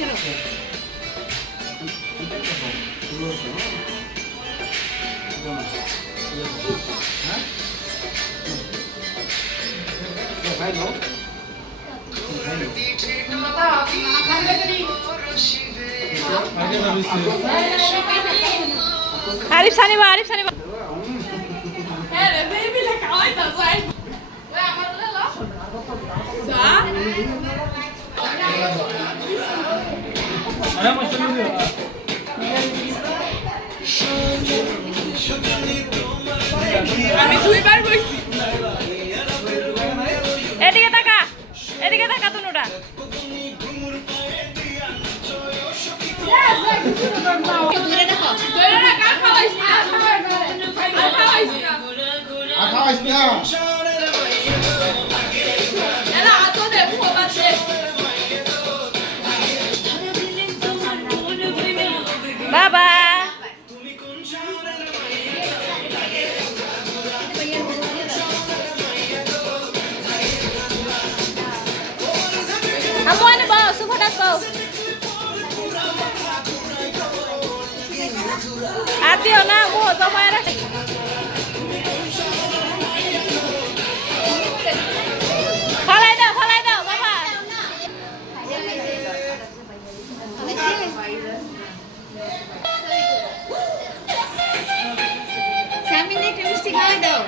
ছিল আরিফ সানিবা হ্যাঁ রে বেবি লা খাওয়াই তা যাই ওই আমার লা যা আরে মশলা দিও আমি দুইবার কইছি এদিকে তাকা তুনুটা দূরে না কার খাওয়াইছ না এলা আতো দে মুবাতে বাবা আমনে বাও সুফাটাস বাও আদিও না মো জমায় রাখি ফলাই দাও বাবা সামিনে কেমিস্ট্রি খাওয়াই দাও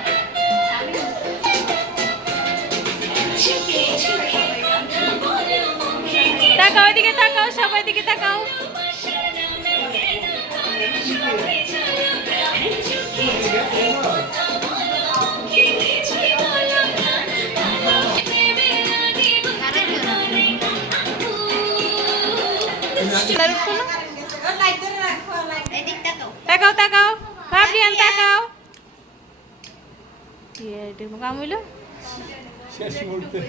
তাকাও এদিকে তাকাও সবাই দিকে তাকাও তাকাও ফাবরিয়ান তাকাও কি এটা কাম হইলো শেষ মুহূর্তে